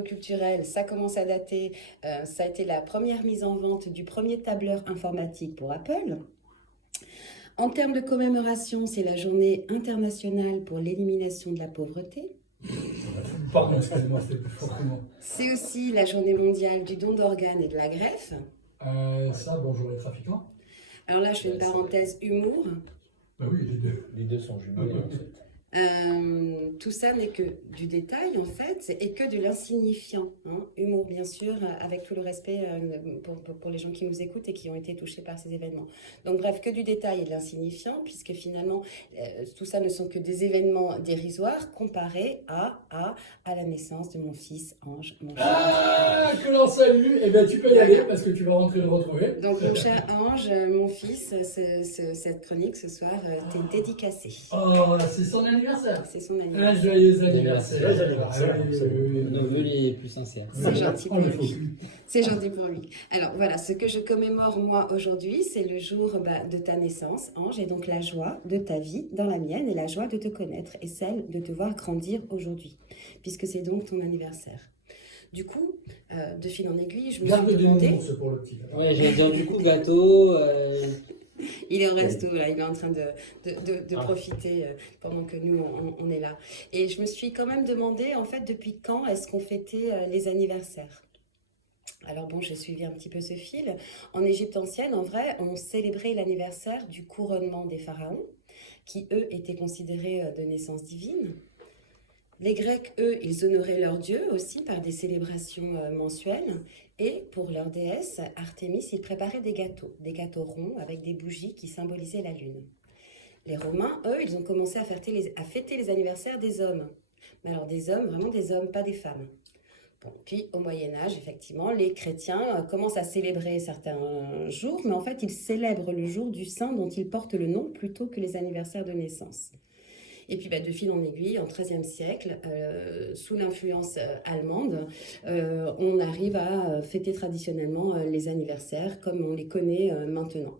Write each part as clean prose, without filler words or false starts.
Culturel, ça commence à dater. Ça a été la première mise en vente du premier tableur informatique pour Apple. En termes de commémoration, c'est la journée internationale pour l'élimination de la pauvreté. Pardon, excusez-moi, c'était plus fort que moi. C'est aussi la journée mondiale du don d'organes et de la greffe. Ça, bonjour les trafiquants. Alors là, je fais une parenthèse humour. Bah oui, les deux. Les deux sont jumelés en fait. Tout ça n'est que du détail en fait et que de l'insignifiant. Humour bien sûr, avec tout le respect pour les gens qui nous écoutent et qui ont été touchés par ces événements. Donc bref, que du détail et de l'insignifiant, puisque finalement tout ça ne sont que des événements dérisoires comparés à la naissance de mon fils Ange. Que l'on salue. Eh bien, tu peux y aller parce que tu vas rentrer le retrouver. Donc mon cher Ange, mon fils, cette chronique ce soir t'est dédicacée. Oh, c'est son anniversaire. C'est son Un anniversaire. joyeux anniversaire. Joyeux anniversaire. Oui. Nos vœux les plus sincères. C'est gentil pour Oh, le lui. faux cul. C'est gentil pour lui. Alors voilà, ce que je commémore moi aujourd'hui, c'est le jour de ta naissance, Ange, et donc la joie de ta vie dans la mienne et la joie de te connaître et celle de te voir grandir aujourd'hui, puisque c'est donc ton anniversaire. Du coup, de fil en aiguille, je me Garde suis des demandé... nounours pour le petit. Ouais, j'allais dire du coup gâteau. Il est au resto, là, il est en train de profiter pendant que nous, on est là. Et je me suis quand même demandé, en fait, depuis quand est-ce qu'on fêtait les anniversaires ? Alors bon, j'ai suivi un petit peu ce fil. En Égypte ancienne, en vrai, on célébrait l'anniversaire du couronnement des pharaons, qui, eux, étaient considérés de naissance divine. Les Grecs, eux, ils honoraient leur dieu aussi par des célébrations mensuelles. Et pour leur déesse, Artémis, ils préparaient des gâteaux ronds avec des bougies qui symbolisaient la lune. Les Romains, eux, ils ont commencé à fêter les anniversaires des hommes. Mais alors des hommes, vraiment des hommes, pas des femmes. Bon, puis au Moyen-Âge, effectivement, les chrétiens commencent à célébrer certains jours, mais en fait, ils célèbrent le jour du saint dont ils portent le nom plutôt que les anniversaires de naissance. Et puis de fil en aiguille, en XIIIe siècle, sous l'influence allemande, on arrive à fêter traditionnellement les anniversaires comme on les connaît maintenant.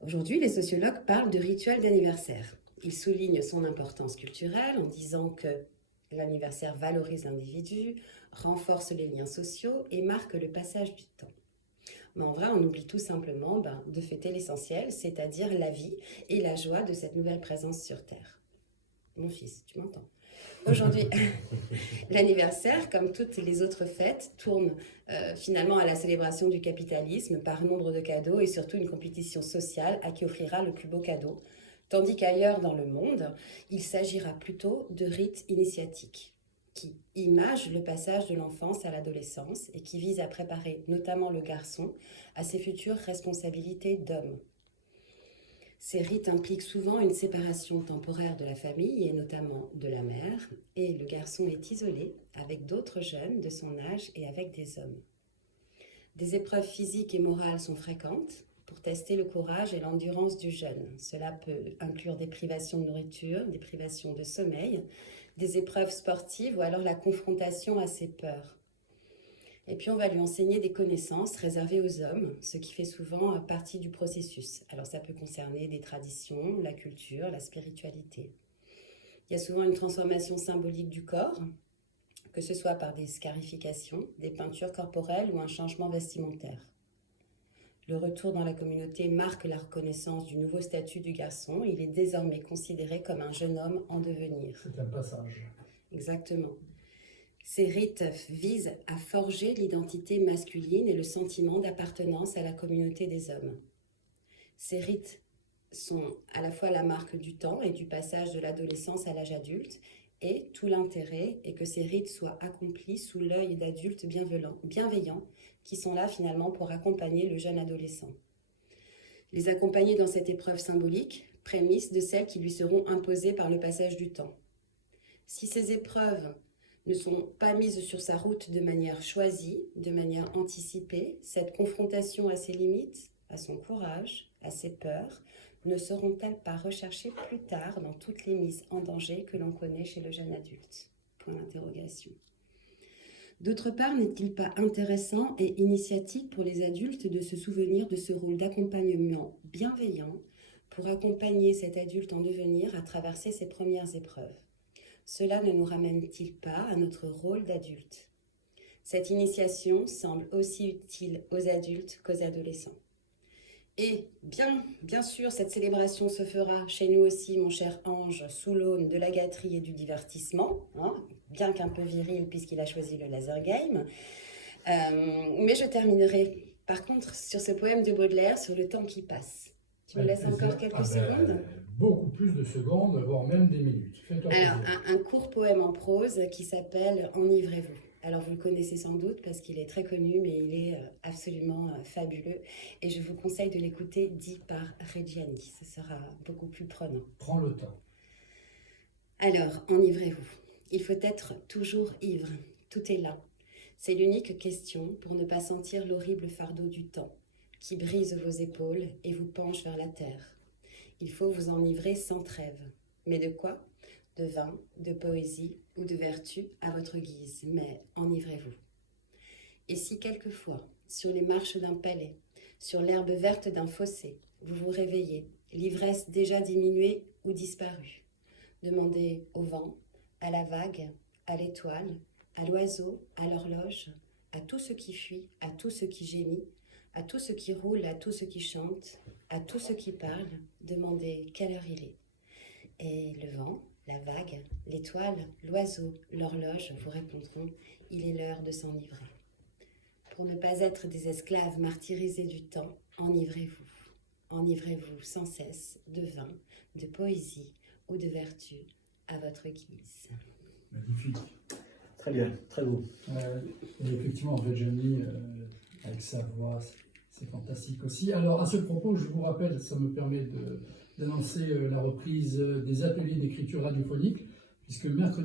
Aujourd'hui, les sociologues parlent de rituel d'anniversaire. Ils soulignent son importance culturelle en disant que l'anniversaire valorise l'individu, renforce les liens sociaux et marque le passage du temps. Mais en vrai, on oublie tout simplement de fêter l'essentiel, c'est-à-dire la vie et la joie de cette nouvelle présence sur Terre. Mon fils, tu m'entends ? Aujourd'hui, l'anniversaire, comme toutes les autres fêtes, tourne finalement à la célébration du capitalisme par nombre de cadeaux et surtout une compétition sociale à qui offrira le plus beau cadeau. Tandis qu'ailleurs dans le monde, il s'agira plutôt de rites initiatiques qui imagent le passage de l'enfance à l'adolescence et qui visent à préparer notamment le garçon à ses futures responsabilités d'homme. Ces rites impliquent souvent une séparation temporaire de la famille et notamment de la mère, et le garçon est isolé avec d'autres jeunes de son âge et avec des hommes. Des épreuves physiques et morales sont fréquentes pour tester le courage et l'endurance du jeune. Cela peut inclure des privations de nourriture, des privations de sommeil, des épreuves sportives ou alors la confrontation à ses peurs. Et puis on va lui enseigner des connaissances réservées aux hommes, ce qui fait souvent partie du processus. Alors ça peut concerner des traditions, la culture, la spiritualité. Il y a souvent une transformation symbolique du corps, que ce soit par des scarifications, des peintures corporelles ou un changement vestimentaire. Le retour dans la communauté marque la reconnaissance du nouveau statut du garçon. Il est désormais considéré comme un jeune homme en devenir. C'est un passage. Exactement. Ces rites visent à forger l'identité masculine et le sentiment d'appartenance à la communauté des hommes. Ces rites sont à la fois la marque du temps et du passage de l'adolescence à l'âge adulte, et tout l'intérêt est que ces rites soient accomplis sous l'œil d'adultes bienveillants qui sont là finalement pour accompagner le jeune adolescent. Les accompagner dans cette épreuve symbolique, prémisse de celles qui lui seront imposées par le passage du temps. Si ces épreuves ne sont pas mises sur sa route de manière choisie, de manière anticipée, cette confrontation à ses limites, à son courage, à ses peurs, ne seront-elles pas recherchées plus tard dans toutes les mises en danger que l'on connaît chez le jeune adulte ? Point d'interrogation. D'autre part, n'est-il pas intéressant et initiatique pour les adultes de se souvenir de ce rôle d'accompagnement bienveillant pour accompagner cet adulte en devenir à traverser ses premières épreuves ? cela ne nous ramène-t-il pas à notre rôle d'adulte? Cette initiation semble aussi utile aux adultes qu'aux adolescents. Et bien sûr, cette célébration se fera chez nous aussi, mon cher Ange, sous l'aune de la gâterie et du divertissement, hein, bien qu'un peu viril puisqu'il a choisi le laser game. Mais je terminerai par contre sur ce poème de Baudelaire sur le temps qui passe. Tu me laisses encore quelques secondes? Beaucoup plus de secondes, voire même des minutes. Alors, un court poème en prose qui s'appelle « Enivrez-vous ». Alors, vous le connaissez sans doute parce qu'il est très connu, mais il est absolument fabuleux. Et je vous conseille de l'écouter dit par Reggiani. Ce sera beaucoup plus prenant. Prends le temps. Alors, enivrez-vous. Il faut être toujours ivre. Tout est là. C'est l'unique question pour ne pas sentir l'horrible fardeau du temps qui brise vos épaules et vous penche vers la terre. Il faut vous enivrer sans trêve. Mais de quoi? De vin, de poésie ou de vertu à votre guise, mais enivrez-vous. Et si quelquefois, sur les marches d'un palais, sur l'herbe verte d'un fossé, vous vous réveillez, l'ivresse déjà diminuée ou disparue, demandez au vent, à la vague, à l'étoile, à l'oiseau, à l'horloge, à tout ce qui fuit, à tout ce qui gémit, à tout ce qui roule, à tout ce qui chante, à tout ce qui parle, demandez quelle heure il est. Et le vent, la vague, l'étoile, l'oiseau, l'horloge vous répondront « Il est l'heure de s'enivrer ». Pour ne pas être des esclaves martyrisés du temps, enivrez-vous. Enivrez-vous sans cesse de vin, de poésie ou de vertu à votre guise. Magnifique. Très bien, très beau. Et effectivement, Reggiani, avec sa voix, c'est fantastique aussi. Alors, à ce propos, je vous rappelle, ça me permet d'annoncer la reprise des ateliers d'écriture radiophonique, puisque mercredi